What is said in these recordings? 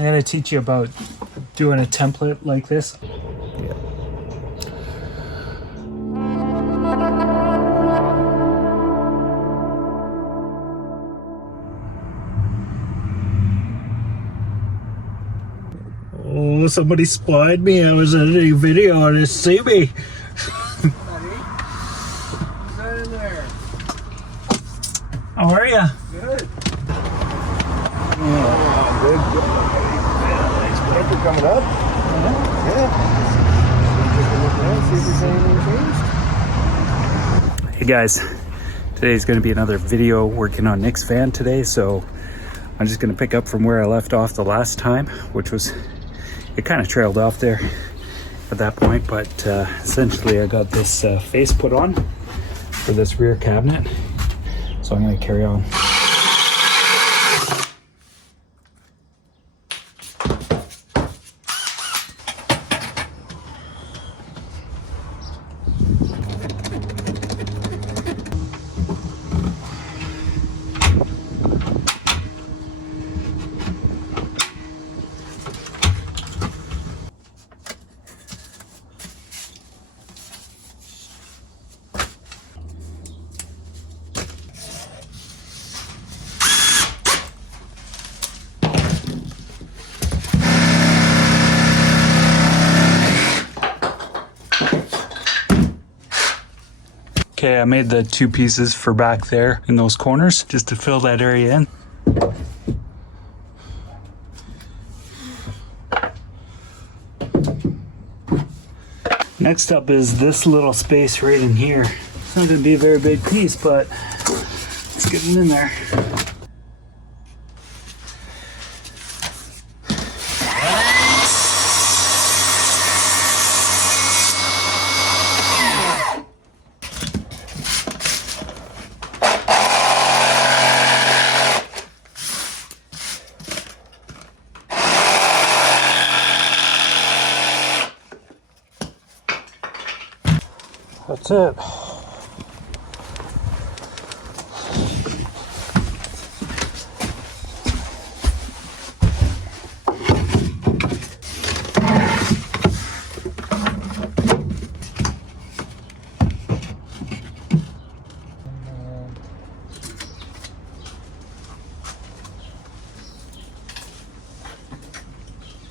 I'm going to teach you about doing a template like this. Oh, somebody spied me. I was editing video and they see me. Who's that in there? How are you? Good. Good. Thanks, buddy, for coming up. Yeah. See if there's anything changed. Hey guys, today's going to be another video working on Nick's van today. So I'm just going to pick up from where I left off the last time, which was, it kind of trailed off there at that point, but essentially I got this face put on for this rear cabinet. So I'm going to carry on. Okay, I made the two pieces for back there in those corners just to fill that area in. Next up is this little space right in here. It's not going to be a very big piece, but let's get it in there. That's it.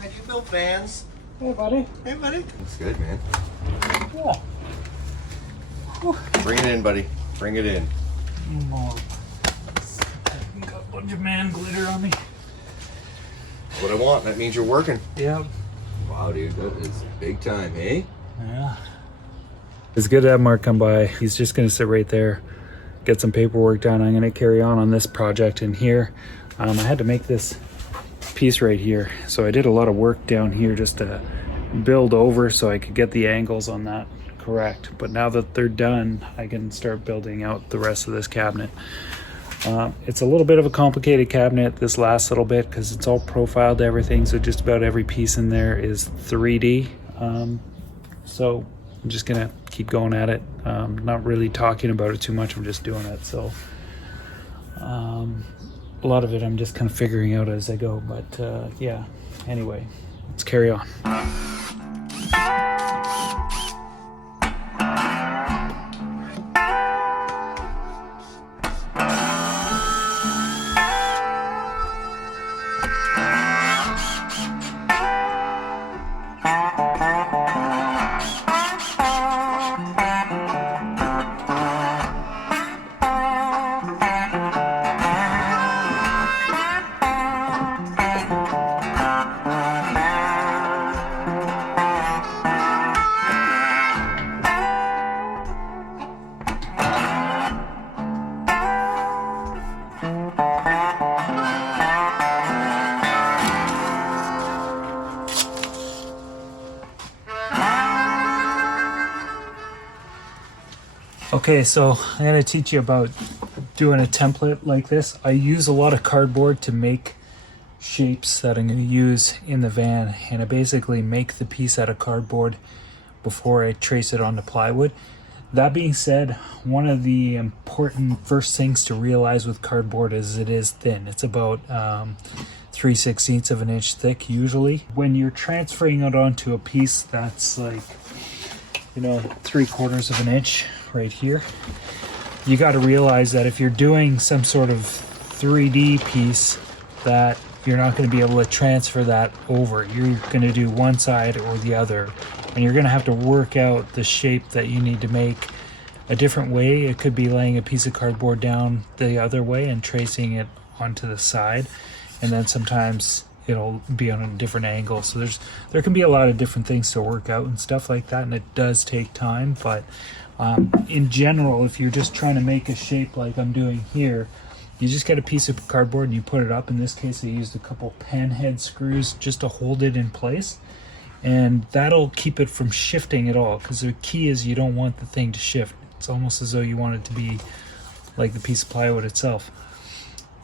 Hey, you built vans? Hey, buddy. Hey, buddy. That's good, man. Yeah. Bring it in, buddy. Bring it in. Got a bunch of man glitter on me. What I want. That means you're working. Yep. Wow, dude. That is big time, eh? Yeah. It's good to have Mark come by. He's just going to sit right there, get some paperwork done. I'm going to carry on this project in here. I had to make this piece right here. So I did a lot of work down here just to build over so I could get the angles on that correct. But now that they're done, I can start building out the rest of this cabinet. It's a little bit of a complicated cabinet, this last little bit, because it's all profiled to everything. So just about every piece in there is 3D. So I'm just gonna keep going at it. Not really talking about it too much, I'm just doing it. So a lot of it I'm just kind of figuring out as I go, but yeah, anyway, let's carry on. Okay, so I'm going to teach you about doing a template like this. I use a lot of cardboard to make shapes that I'm going to use in the van, and I basically make the piece out of cardboard before I trace it onto plywood. That being said, one of the important first things to realize with cardboard is it is thin. It's about 3/16 of an inch thick usually. When you're transferring it onto a piece that's like, 3/4 of an inch right here, you got to realize that if you're doing some sort of 3D piece, that you're not going to be able to transfer that over. You're going to do one side or the other, and you're going to have to work out the shape that you need to make a different way. It could be laying a piece of cardboard down the other way and tracing it onto the side, and then sometimes it'll be on a different angle. So there can be a lot of different things to work out and stuff like that, and it does take time. But in general, if you're just trying to make a shape like I'm doing here, you just get a piece of cardboard and you put it up. In this case, I used a couple pan head screws just to hold it in place, and that'll keep it from shifting at all, because the key is you don't want the thing to shift. It's almost as though you want it to be like the piece of plywood itself.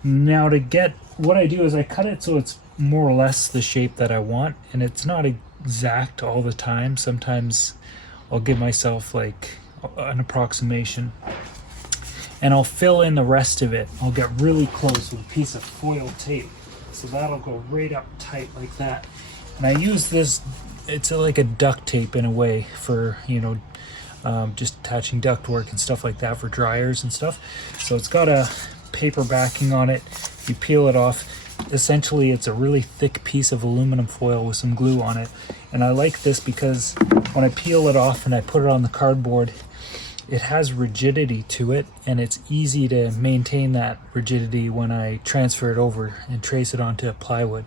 Now to get, what I do is I cut it so it's more or less the shape that I want, and it's not exact all the time. Sometimes I'll give myself like an approximation, and I'll fill in the rest of it. I'll get really close with a piece of foil tape, so that'll go right up tight like that. And I use this, it's like a duct tape in a way for, just attaching ductwork and stuff like that for dryers and stuff. So it's got a paper backing on it. You peel it off. Essentially, it's a really thick piece of aluminum foil with some glue on it. And I like this because when I peel it off and I put it on the cardboard, it has rigidity to it, and it's easy to maintain that rigidity when I transfer it over and trace it onto plywood.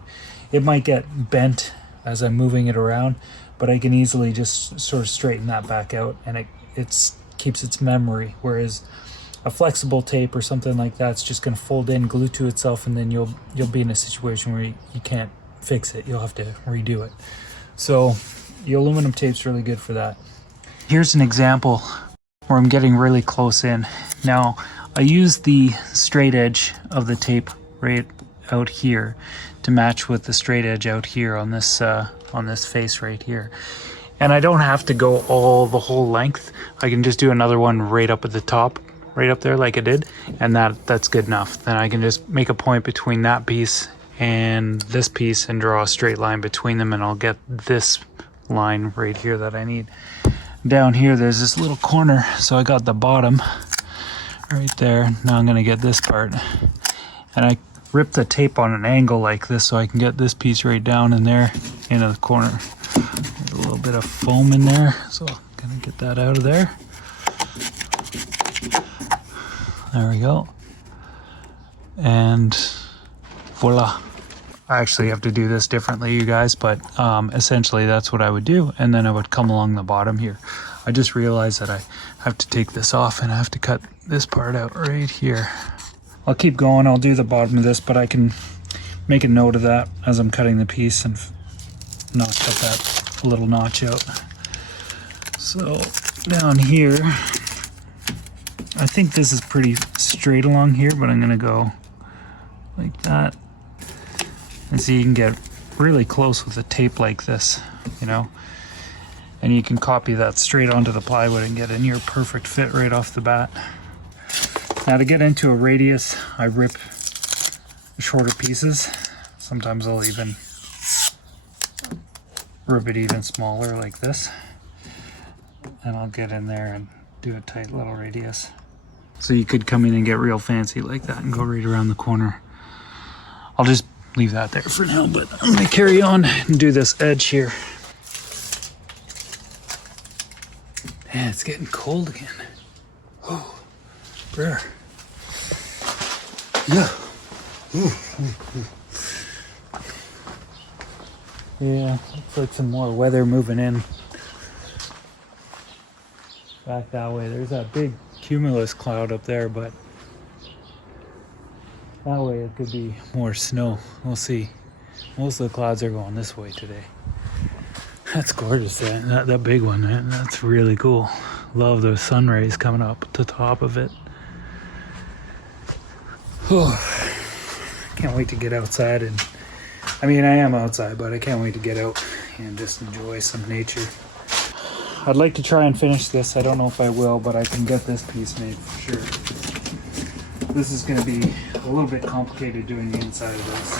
It might get bent as I'm moving it around, but I can easily just sort of straighten that back out, and it keeps its memory. Whereas a flexible tape or something like that's just going to fold in, glue to itself, and then you'll be in a situation where you can't fix it. You'll have to redo it. So the aluminum tape's really good for that. Here's an example where I'm getting really close in. Now, I use the straight edge of the tape right out here to match with the straight edge out here on this face right here. And I don't have to go the whole length. I can just do another one right up at the top, right up there like I did, and that's good enough. Then I can just make a point between that piece and this piece and draw a straight line between them, and I'll get this line right here that I need. Down here there's this little corner, so I got the bottom right there. Now I'm going to get this part, and I rip the tape on an angle like this so I can get this piece right down in there into the corner. There's a little bit of foam in there, so I'm going to get that out of there. There we go, and voila. I actually have to do this differently, you guys, but essentially that's what I would do, and then I would come along the bottom here. I just realized that I have to take this off, and I have to cut this part out right here. I'll keep going. I'll do the bottom of this, but I can make a note of that as I'm cutting the piece and not cut that little notch out. So down here, I think this is pretty straight along here, but I'm gonna go like that. And so you can get really close with a tape like this, and you can copy that straight onto the plywood and get a near perfect fit right off the bat. Now to get into a radius, I rip shorter pieces. Sometimes I'll even rip it even smaller like this, and I'll get in there and do a tight little radius. So you could come in and get real fancy like that and go right around the corner. I'll just leave that there for now, but I'm gonna carry on and do this edge here. Man, it's getting cold again. Oh, brr. Yeah. Yeah, looks like some more weather moving in. Back that way. There's that big cumulus cloud up there, but that way it could be more snow. We'll see. Most of the clouds are going this way today. That's gorgeous, that big one, man. That's really cool. Love those sun rays coming up at the top of it. Can't wait to get outside, and I mean, I am outside, but I can't wait to get out and just enjoy some nature. I'd like to try and finish this. I don't know if I will, but I can get this piece made for sure. This is going to be a little bit complicated doing the inside of this.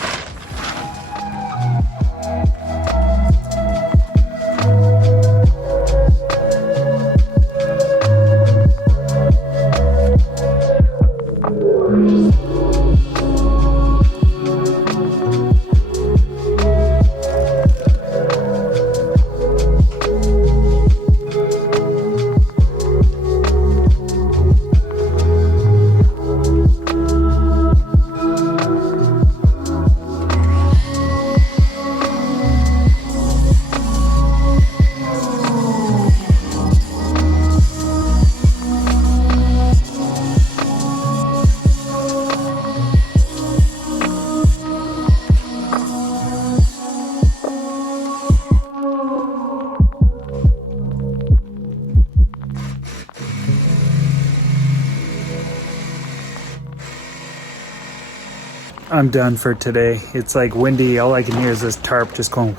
I'm done for today. It's like windy. All I can hear is this tarp just going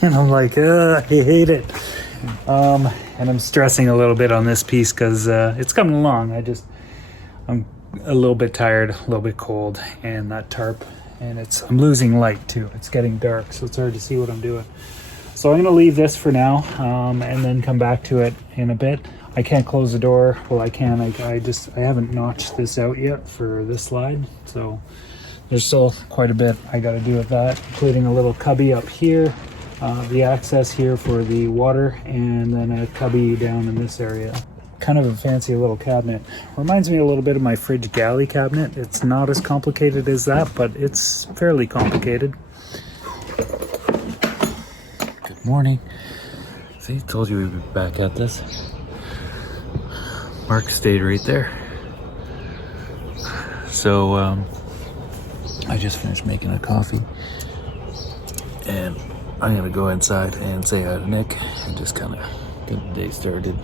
and I'm like, I hate it. And I'm stressing a little bit on this piece because it's coming along. I'm a little bit tired, a little bit cold, and that tarp, and I'm losing light too. It's getting dark, so it's hard to see what I'm doing. So I'm gonna leave this for now, and then come back to it in a bit. I can't close the door. Well, I can. I haven't notched this out yet for this slide, so there's still quite a bit I got to do with that, including a little cubby up here, the access here for the water, and then a cubby down in this area. Kind of a fancy little cabinet. Reminds me a little bit of my fridge galley cabinet. It's not as complicated as that, but it's fairly complicated. Good morning. See, told you we'd be back at this. Mark stayed right there. So I just finished making a coffee, and I'm gonna go inside and say hi to Nick and just kind of get the day started.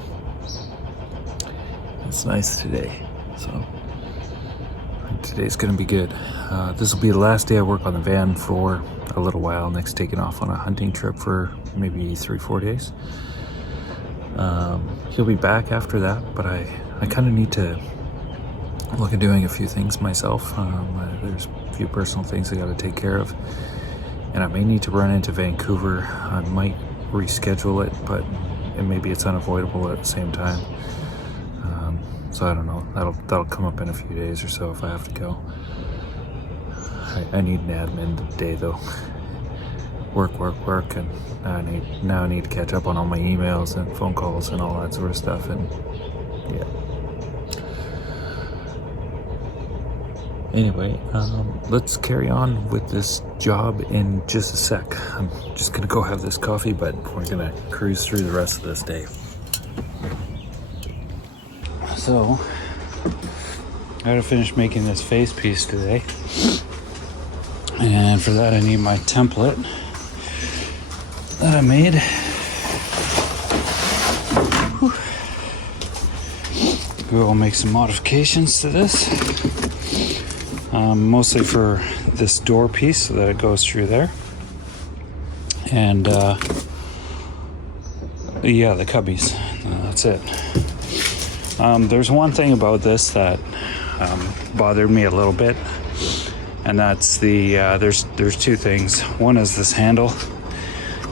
It's nice today, so today's gonna be good. This will be the last day I work on the van for a little while. Nick's taking off on a hunting trip for maybe 3-4 days. He'll be back after that, but I kind of need to look at doing a few things myself. There's a few personal things I got to take care of, and I may need to run into Vancouver. I might reschedule it, but maybe it's unavoidable at the same time. So I don't know. That'll come up in a few days or so if I have to go. I need an admin day though. Work, and now I need to catch up on all my emails and phone calls and all that sort of stuff, and yeah. Anyway, let's carry on with this job in just a sec. I'm just gonna go have this coffee, but we're gonna cruise through the rest of this day. So, I gotta finish making this face piece today, and for that I need my template that I made. We'll make some modifications to this, mostly for this door piece so that it goes through there, and yeah, the cubbies. That's it. There's one thing about this that bothered me a little bit, and that's there's two things. One is this handle.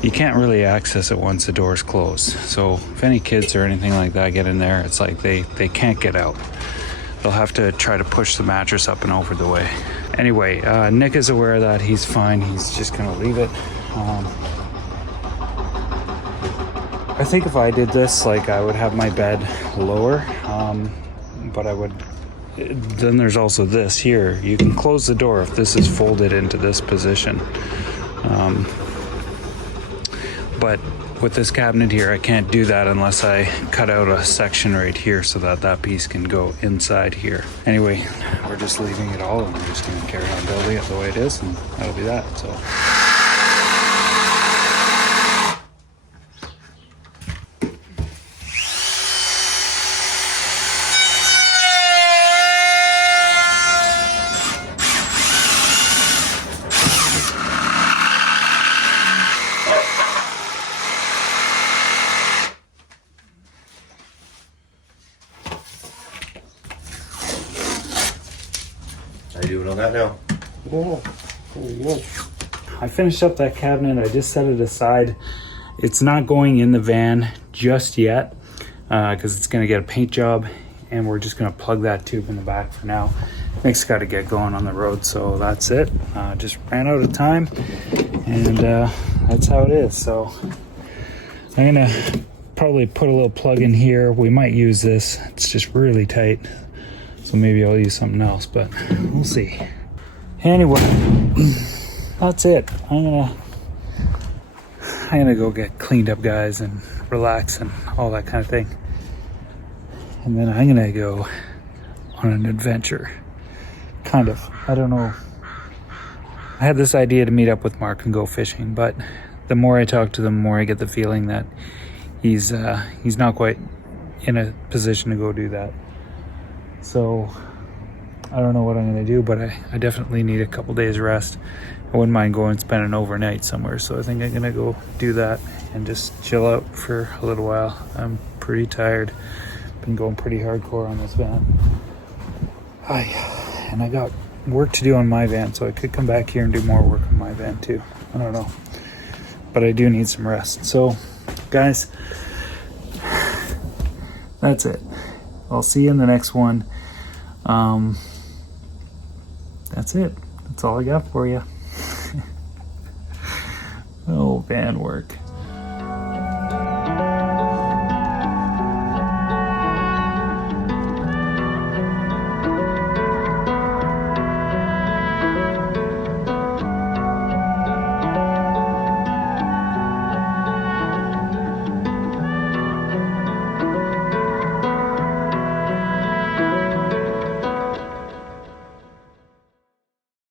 You can't really access it once the door's closed. So if any kids or anything like that get in there, it's like they can't get out. They'll have to try to push the mattress up and over the way. Anyway, Nick is aware of that. He's fine. He's just gonna leave it. I think if I did this, like, I would have my bed lower, but I would. Then there's also this here. You can close the door if this is folded into this position. But with this cabinet here, I can't do that unless I cut out a section right here so that that piece can go inside here. Anyway, we're just leaving it all, and we're just going to carry on building it the way it is, and that'll be that. So. that now? Yeah, pretty good. I finished up that cabinet. I just set it aside. It's not going in the van just yet because it's going to get a paint job, and we're just going to plug that tube in the back for now. Nick's got to get going on the road, so that's it. Just ran out of time, and that's how it is. So I'm going to probably put a little plug in here. We might use this. It's just really tight, so maybe I'll use something else, but we'll see. Anyway, that's it. I'm gonna go get cleaned up, guys, and relax and all that kind of thing. And then I'm gonna go on an adventure. Kind of. I don't know. I had this idea to meet up with Mark and go fishing, but the more I talk to them, the more I get the feeling that he's not quite in a position to go do that. So I don't know what I'm gonna do, but I definitely need a couple days rest. I wouldn't mind going and spending overnight somewhere, so I think I'm gonna go do that and just chill out for a little while. I'm pretty tired. Been going pretty hardcore on this van. And I got work to do on my van, so I could come back here and do more work on my van too. I don't know, but I do need some rest. So guys, that's it. I'll see you in the next one. That's it. That's all I got for you. Oh, van work.